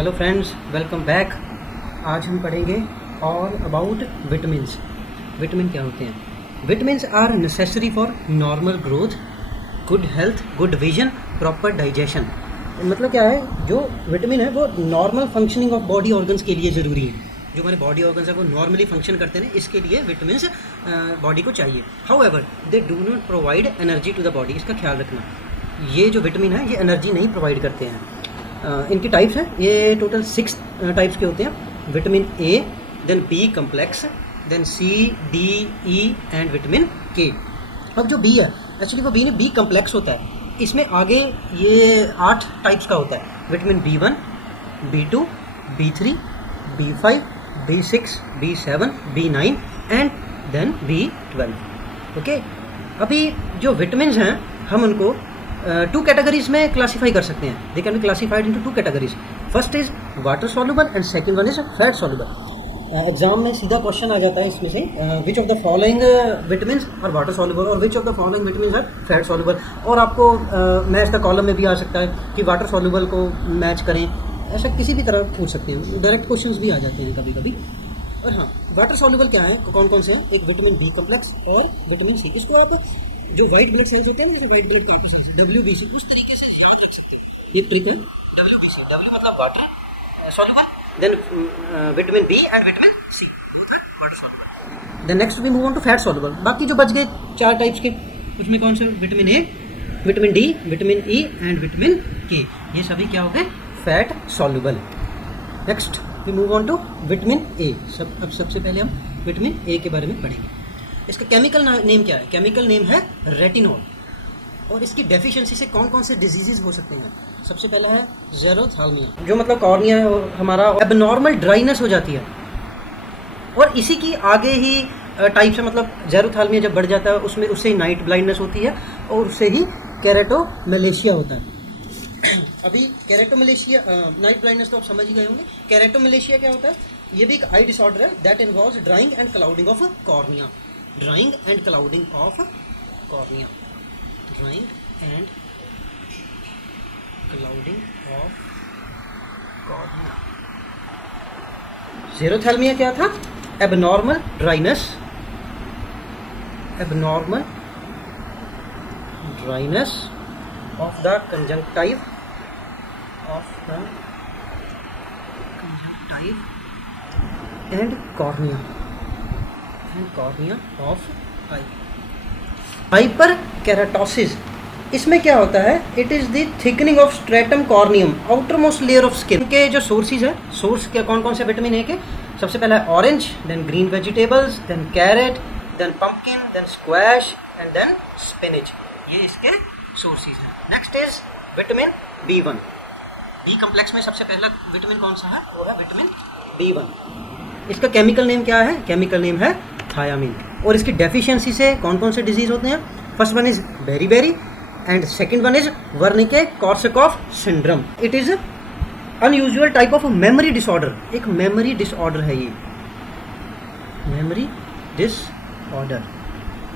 Hello friends, welcome back. आज हम पढ़ेंगे ऑल अबाउट विटामिन्स। विटामिन क्या होते हैं? Vitamins are necessary for normal growth, good health, good vision, proper digestion. मतलब क्या है, जो विटामिन है वो normal functioning of body organs के लिए ज़रूरी है। जो हमारे बॉडी ऑर्गन्स है वो नॉर्मली फंक्शन करते हैं, इसके लिए विटामिन्स बॉडी को चाहिए। However they do not provide energy to the body. इसका ख्याल रखना, ये जो विटामिन है ये एनर्जी नहीं प्रोवाइड करते हैं। इनकी टाइप्स हैं, ये टोटल 6 टाइप्स के होते हैं। Vitamin A, then B complex, then C, D, E and vitamin K. अब जो बी है, एक्चुअली वो बी कम्प्लेक्स होता है। इसमें आगे ये 8 टाइप्स का होता है। Vitamin B1, B2, B3, B5, B6, B7, B9 and then B12। Okay, अभी जो विटामिन हैं हम उनको 2 कैटेगरीज में क्लासीफाई कर सकते हैं। They can be classified into 2 categories. First is water soluble and second one is fat soluble. Exam में सीधा क्वेश्चन आ जाता है इसमें से, which of the following vitamin are water soluble और which of the following vitamin are fat soluble. और आपको मैच द कॉलम में भी आ सकता है कि वाटर सॉल्युबल को मैच करें, ऐसा किसी भी तरह पूछ सकते हैं। डायरेक्ट क्वेश्चन भी आ जाते हैं कभी कभी। और हाँ, वाटर सॉल्युबल क्या है, कौन कौन से हैं? एक विटामिन बी कम्प्लेक्स और विटामिन सी। इसको आप जो वाइट ब्लड सेल्स होते हैं ना, जैसे वाइट ब्लड कॉर्पसेल्स WBC, उस तरीके से याद रख सकते हैं। ये ट्रिक है। WBC, W मतलब water soluble, then vitamin B and vitamin C, both are water soluble. Then next we move on to fat soluble. बाकी जो बच गए 4 टाइप्स के, उसमें कौन से? Vitamin A, vitamin D, vitamin E and vitamin K. ये सभी क्या हो गए? Fat soluble. Next we move on to vitamin A. अब सबसे पहले हम विटामिन ए के बारे में पढ़ेंगे। इसका केमिकल नेम क्या है? केमिकल नेम है रेटिनॉल। और इसकी डेफिशिएंसी से कौन कौन से डिजीजेज हो सकते हैं? सबसे पहला है ज़ेरोथाल्मिया, जो मतलब कॉर्निया हमारा एबनॉर्मल ड्राइनेस हो जाती है। और इसी की आगे ही टाइप से, मतलब ज़ेरोथाल्मिया जब बढ़ जाता है उसमें उससे ही नाइट ब्लाइंडनेस होती है और उससे ही केरेटोमलेशिया होता है। अभी केरेटोमलेशिया, नाइट ब्लाइंडनेस तो आप समझ ही गए होंगे। केरेटोमलेशिया क्या होता है? ये भी एक आई डिसऑर्डर है that involves drying and clouding of cornea. Drying and clouding of cornea, drying and clouding of cornea. Xerophthalmia क्या था? Abnormal dryness, abnormal dryness of the conjunctive and cornea of eye. Hyperkeratosis, इसमें क्या होता है? It is the thickening of stratum corneum, outer most layer of skin. के जो sources है, source के कौन कौन से विटामिन ए के? सबसे पहला है orange, then green vegetables, then carrot, then pumpkin, then squash and then spinach. ये इसके सोर्सेज हैं। Next is vitamin B1। B complex में सबसे पहला विटामिन कौन सा है? वो है विटामिन B1। इसका केमिकल नेम क्या है? केमिकल नेम है थायामीन। और इसकी डेफिशिएंसी से कौन कौन से डिजीज होते हैं? First one is beriberi and second one is Wernicke Korsakoff syndrome. It is unusual type of memory disorder. एक मेमोरी डिसऑर्डर है ये, मेमोरी डिसऑर्डर।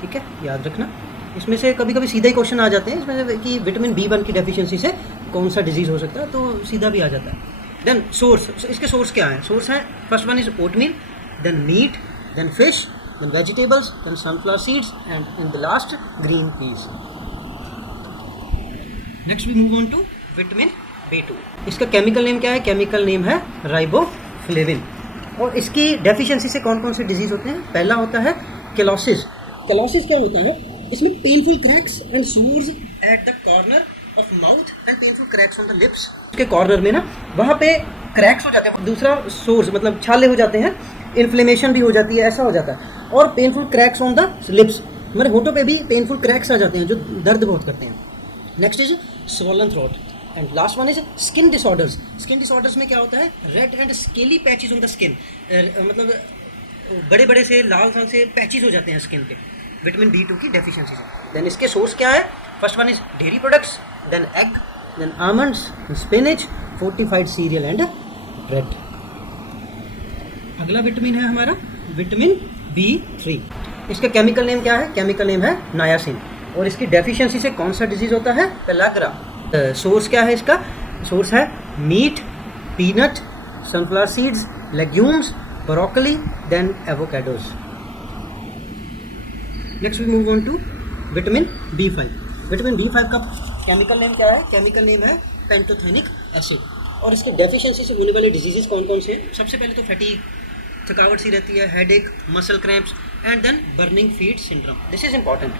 ठीक है, याद रखना। इसमें से कभी कभी सीधा ही क्वेश्चन आ जाते हैं इसमें से कि विटामिन B1 की डेफिशिएंसी से कौन सा डिजीज हो सकता है, तो सीधा भी आ जाता है। देन सोर्स, इसके सोर्स क्या है? सोर्स है, first one is oatmeal, then meat, then fish, then vegetables, then sunflower seeds and in the last green peas. Next we move on to vitamin B2। इसका केमिकल नेम क्या है? Chemical name है riboflavin. और इसकी deficiency से कौन कौन से डिजीज होते हैं? पहला होता है केलोसिस। केलोसिस क्या होता है? इसमें painful cracks and sores at the corner of mouth and painful cracks on the lips. उसके कॉर्नर में ना, वहाँ पे क्रैक्स हो जाते हैं। दूसरा सोर्स मतलब छाले हो जाते हैं, इन्फ्लेमेशन भी हो जाती है, ऐसा हो जाता है। और painful cracks on the lips, हमारे होठों पे भी पेनफुल क्रैक्स आ जाते हैं जो दर्द बहुत करते हैं। Next is swollen throat and last one is skin disorders. Skin disorders में क्या होता है? Red and scaly patches on the skin, मतलब बड़े बड़े से लाल लाल से पैचेस हो जाते हैं स्किन पे, विटामिन B2 की डेफिशिएंसी से। देन इसके सोर्स क्या है? First one is dairy products, then egg, then almonds, spinach, fortified cereal and bread. अगला विटामिन है हमारा विटामिन B3। इसका केमिकल नेम क्या है? केमिकल नेम है नायासिन। और इसकी डेफिशिएंसी से कौन सा डिजीज होता है? पेलाग्रा। सोर्स क्या है इसका? सोर्स है meat, peanut, sunflower seeds, legumes, broccoli, then avocados. Next we move on to vitamin B5। Vitamin B5 का केमिकल नेम क्या है? केमिकल नेम है पेंटोथेनिक एसिड। और इसके डेफिशिएंसी से होने वाले डिजीजेस कौन कौन से हैं? सबसे पहले तो फैटीग, थकावट सी रहती है, headache, muscle cramps and then burning feet syndrome. This is important,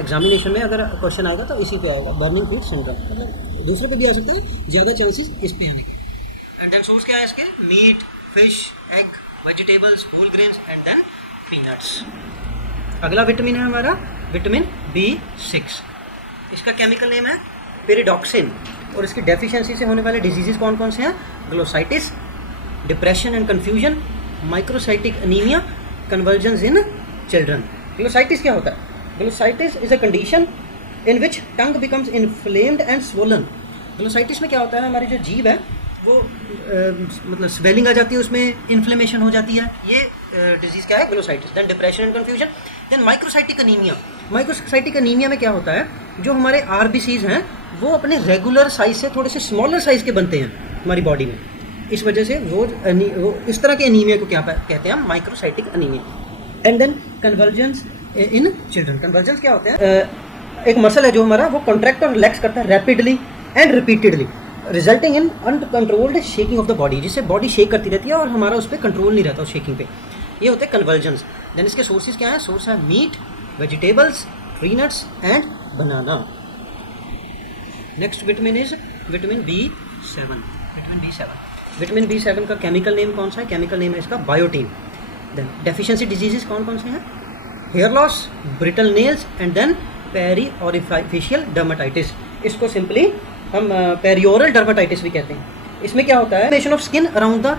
examination में अगर क्वेश्चन आएगा तो इसी पे आएगा, बर्निंग फीट सिंड्रोम। मतलब दूसरे पे भी आ सकता है, ज़्यादा चांसेस इस पे आने के। एंड देन सोर्स क्या है इसके? Meat, fish, egg, vegetables, whole grains and then peanuts. अगला विटामिन है हमारा विटामिन B6। इसका केमिकल नेम है पेरिडॉक्सिन। और इसकी डेफिशिएंसी से होने वाले डिजीजेस कौन कौन से हैं? Glossitis, depression and confusion, microcytic anaemia, convergence in children. Glossitis क्या होता है? Glossitis is a condition in which tongue becomes inflamed and swollen. Glossitis में क्या होता है? हमारी जो जीभ है वो मतलब स्वेलिंग आ जाती है, उसमें इन्फ्लेमेशन हो जाती है। ये डिजीज़ क्या है? Glossitis. Then depression and confusion. Then microcytic anaemia. Microcytic anaemia में क्या होता है? जो हमारे RBCs हैं वो अपने रेगुलर साइज से थोड़े से स्मॉलर साइज के बनते हैं हमारी बॉडी में। इस वजह से वो इस तरह के अनीमिया को क्या कहते हैं? Microcytic anaemia. And then convergence in children. Convergence क्या होते हैं? एक मसल है जो हमारा, वो कॉन्ट्रैक्ट और रिलैक्स करता है rapidly and repeatedly, resulting in uncontrolled shaking of the body, जिससे बॉडी शेक करती रहती है और हमारा उस पर कंट्रोल नहीं रहता उस शेकिंग पे। ये होते हैं कन्वर्जेंस। देन इसके सोर्सेज क्या है? सोर्स है meat, vegetables, tree nuts and banana. Next vitamin is vitamin B7। Vitamin B7 का केमिकल नेम कौन सा है? केमिकल नेम है इसका बायोटीन। देन डेफिशिएंसी डिजीजेस कौन कौन से हैं? Hair loss, brittle nails and then peri orificial dermatitis. इसको सिंपली हम पेरियोरल डर्मेटाइटिस भी कहते हैं। इसमें क्या होता है? Inflammation of skin around the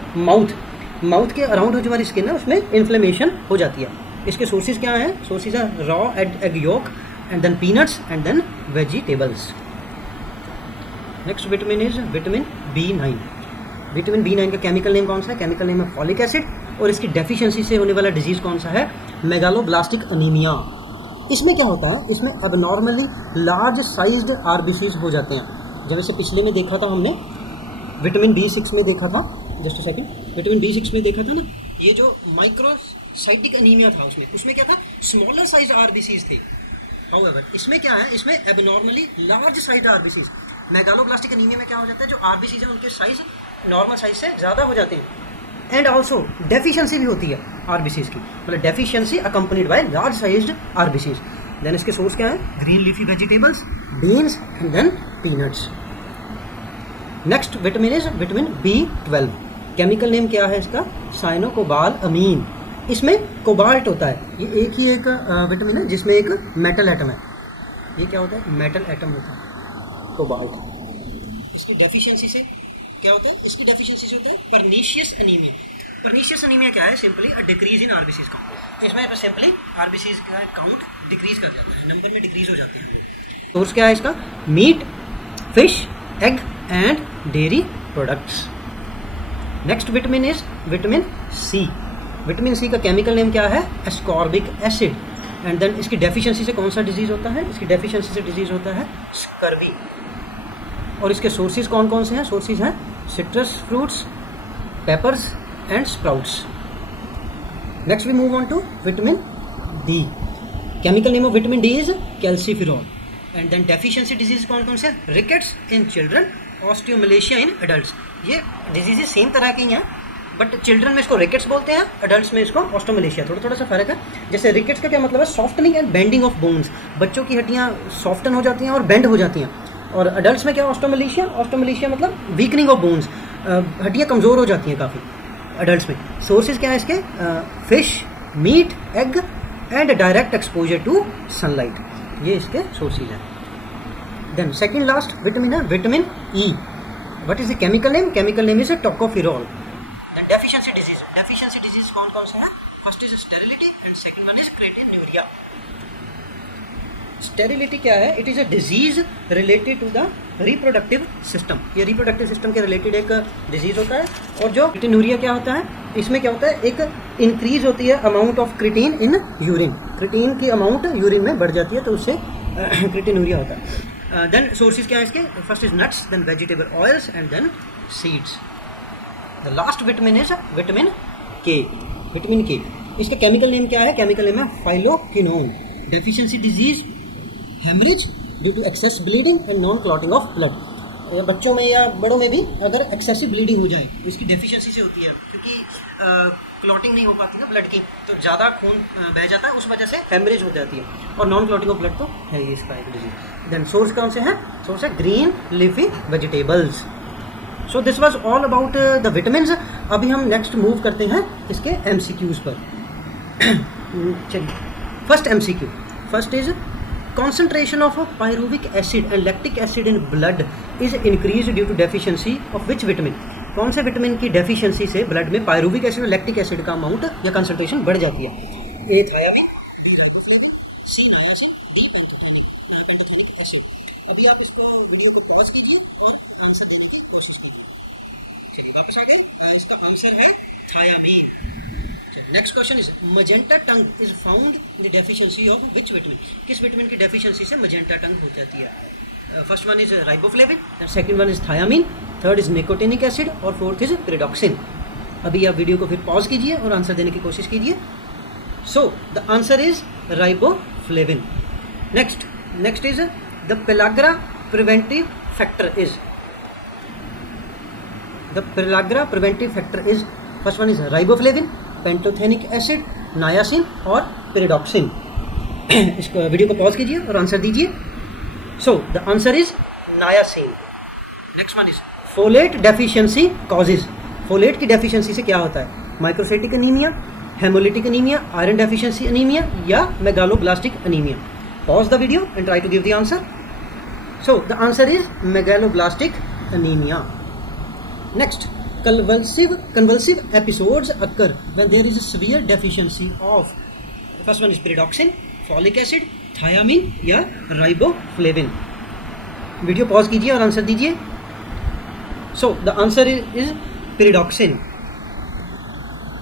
mouth के अराउंड जो हमारी स्किन है उसमें इन्फ्लेमेशन हो जाती है। इसके सोर्सेज क्या हैं? सोर्सेज है raw egg yolk and then peanuts and then vegetables. Next vitamin is vitamin B9। Vitamin B9 का केमिकल नेम कौन सा है? केमिकल नेम है फॉलिक एसिड। और इसकी डेफिशिएंसी से होने वाला डिजीज कौन सा है? Megaloblastic anaemia. इसमें क्या होता है? इसमें अबनॉर्मली लार्ज साइज्ड RBCs हो जाते हैं। जब इसे पिछले में देखा था हमने, विटामिन B6 में देखा था, just a second, vitamin B6 में देखा था ना, ये जो माइक्रोसाइटिक अनीमिया था उसमें क्या था? स्मॉलर साइज RBCs थे। हाउएवर इसमें क्या है? इसमें abnormally large size RBCs। Megaloblastic anaemia में क्या हो जाता है? जो RBCs हैं उनके साइज नॉर्मल साइज से ज़्यादा हो जाते हैं। एंड ऑल्सो डेफिशिएंसी भी होती है RBCs की, मतलब deficiency accompanied by large sized RBCs। Then इसके सोर्स क्या है? Green leafy vegetables, beans and then peanuts. Next vitamin is vitamin B12। Chemical name क्या है इसका? साइनोकोबालामीन। इसमें कोबाल्ट होता है। ये एक ही एक विटामिन है जिसमें एक मेटल एटम है। ये क्या होता है? मेटल एटम होता है कोबाल्ट। इसकी डेफिशिएंसी से क्या होता है? इसकी डेफिशिएंसी से होता है परनीशियस अनीमिया। परनीशियस अनीमिया क्या है? Simply a decrease in RBCs count. तो इसमें सिंपली RBCs का काउंट डिक्रीज कर जाता है, नंबर में डिक्रीज हो जाते हैं। सोर्स क्या है इसका? Meat, fish, egg and dairy products. Next vitamin is vitamin C। Vitamin C का केमिकल नेम क्या है? Ascorbic acid. एंड देन इसकी डेफिशिएंसी से कौन सा डिजीज होता है? इसकी डेफिशिएंसी से डिजीज होता है स्कर्वी। और इसके सोर्सेज कौन कौन से हैं? सोर्सेज हैं citrus fruits, peppers and sprouts. Next we move on to vitamin D। Chemical name of vitamin D is calciferol. And then deficiency disease कौन कौन से हैं? Rickets in children, osteomalacia in adults. ये डिजीजेज सेम तरह की हैं, but children में इसको रिकेट्स बोलते हैं, एडल्ट्स में इसको ऑस्टियोमलेशिया। थोड़ा सा फर्क है। जैसे रिकेट्स का क्या मतलब है? Softening and bending of bones. बच्चों की हड्डियाँ सॉफ्टन हो जाती हैं और बेंड हो जाती हैं। और एडल्ट्स में क्या? ऑस्टियोमलेशिया मतलब वीकनिंग ऑफ बोन्स, हड्डियाँ कमज़ोर हो जाती हैं काफ़ी एडल्ट्स में। सोर्सेज क्या है इसके? Fish, meat, egg and direct exposure to sunlight. ये इसके सोर्सेज हैं। देन सेकेंड लास्ट विटामिन है vitamin E। What is the chemical name? Chemical name is tocopherol. Then deficiency disease कौन कौन से हैं? First is sterility and second one is creatinuria. Sterility क्या है? It is a disease related to the reproductive system. ये reproductive system के related एक disease होता है। और जो क्रेटिन्यूरिया क्या होता है? इसमें क्या होता है? एक इंक्रीज होती है amount of creatine in urine. Creatine की अमाउंट यूरिन में बढ़ जाती है, तो उससे क्रेटिन्यूरिया होता है। देन सोर्सेज क्या है इसके? First is nuts, then vegetable oils and then seeds. The last vitamin is vitamin K. Vitamin K, इसका केमिकल नेम क्या है? केमिकल नेम है phylloquinone. Deficiency disease, haemorrhage due to excess bleeding and non clotting of blood. बच्चों में या बड़ों में भी अगर एक्सेसिव ब्लीडिंग हो जाए तो इसकी डेफिशिएंसी से होती है, क्योंकि क्लॉटिंग नहीं हो पाती ना ब्लड की, तो ज़्यादा खून बह जाता है, उस वजह से हेमरेज हो जाती है। और नॉन क्लॉटिंग ऑफ ब्लड तो है ही इसका एक डिजीज। देन सोर्स कौन से हैं? सोर्स है green leafy vegetables. So this was all about the vitamins. अभी हम नेक्स्ट मूव करते हैं इसके एमसीक्यूज पर। चलिए, first MCQ. First is concentration of pyruvic acid and lactic acid in blood is increased due to deficiency of which vitamin? कौन से vitamin की डेफिशिएंसी से ब्लड में पायरुविक एसिड और लैक्टिक एसिड का अमाउंट या कंसंट्रेशन बढ़ जाती है? ए थायामीन, बी राइबोफ्लेविन, सी नायासिन, डी पेंटोथेनिक एसिड। अभी आप इसको वीडियो को पॉज कीजिए और आंसर देने की कोशिश कीजिए। चलिए वापस आ गए, इसका आंसर है thiamine. Next question is magenta tongue is found the deficiency of which vitamin? किस विटामिन की डेफिशिएंसी से मजेंटा टंग हो जाती है? First one is riboflavin, second one is thiamine, third is nicotinic acid और फोर्थ इज पिरिडॉक्सिन। अभी आप video को फिर पॉज कीजिए और आंसर देने की कोशिश कीजिए। सो the answer is riboflavin. Next is the pellagra preventive factor is. The pellagra preventive factor is, first one is riboflavin, pantothenic acid, नायासिन और पिरिडॉक्सिन। इसको वीडियो को पॉज कीजिए और आंसर दीजिए। So the answer is niacin. Next one is folate deficiency causes. Folate की deficiency से क्या होता है? Microcytic anaemia, haemolytic anaemia, iron deficiency anaemia या megaloblastic anaemia. Pause the video and try to give the answer. So the answer is megaloblastic anaemia. Next, convulsive episodes occur when there is a severe deficiency of, first one is pyridoxine, folic acid, thiamine या riboflavin। Video pause कीजिए और answer दीजिए। So the answer is pyridoxine।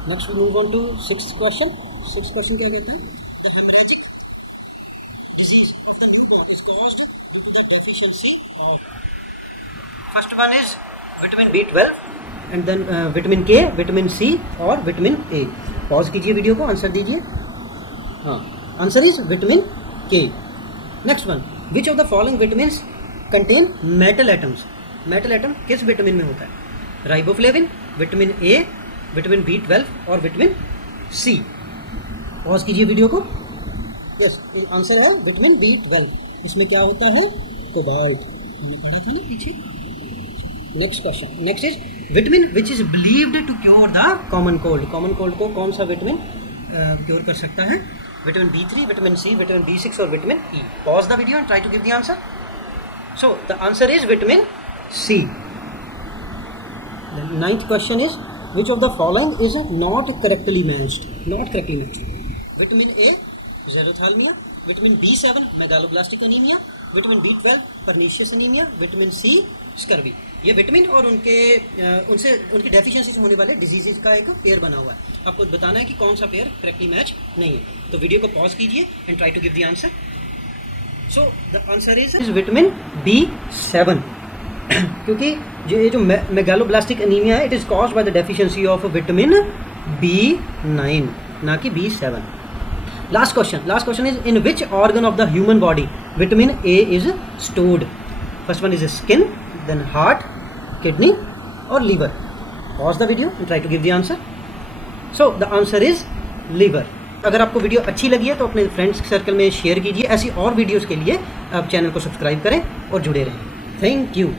Next we move on to sixth question. Sixth question क्या कहता है? The haemorrhagic disease of the newborn is caused the deficiency of, first one is vitamin B12 and then vitamin K, vitamin C और vitamin A. Pause कीजिए video को, answer दीजिए। हाँ, answer is vitamin K. Next one, which of the following vitamins contain metal atoms? Metal atom किस vitamin में होता है? Riboflavin, vitamin A, vitamin B12 और विटामिन सी। पॉज कीजिए वीडियो को। यस, आंसर है विटामिन B12। इसमें क्या होता है? Cobalt. Next question, next is vitamin which is believed to cure the common cold. Common cold को कौन सा विटामिन क्योर कर सकता है? Vitamin B3, vitamin C, vitamin B6 और vitamin E. Pause the video and try to give the answer. So the answer is vitamin C. Ninth question is which of the following is not correctly matched? Not correctly matched. Vitamin A xerophthalmia, vitamin B7 megaloblastic anaemia, vitamin B12 pernicious anaemia, vitamin C scurvy. ये vitamin और उनकी deficiency से होने वाले diseases का एक pair बना हुआ है। आपको बताना है कि कौन सा पेयर करेक्टली मैच नहीं है। तो वीडियो को पॉज कीजिए and try to give the answer. So the answer is vitamin B7। क्योंकि ये जो मेगालोब्लास्टिक अनीमिया है, it is caused by the deficiency of vitamin B9, ना कि B7। Last question is in which organ of the human body vitamin A is stored? First one is skin, then heart, kidney और liver. Pause the video and try to give the answer. So the answer is liver. अगर आपको video अच्छी लगी है तो अपने friends circle में share कीजिए। ऐसी और वीडियोस के लिए आप चैनल को सब्सक्राइब करें और जुड़े रहें। Thank you.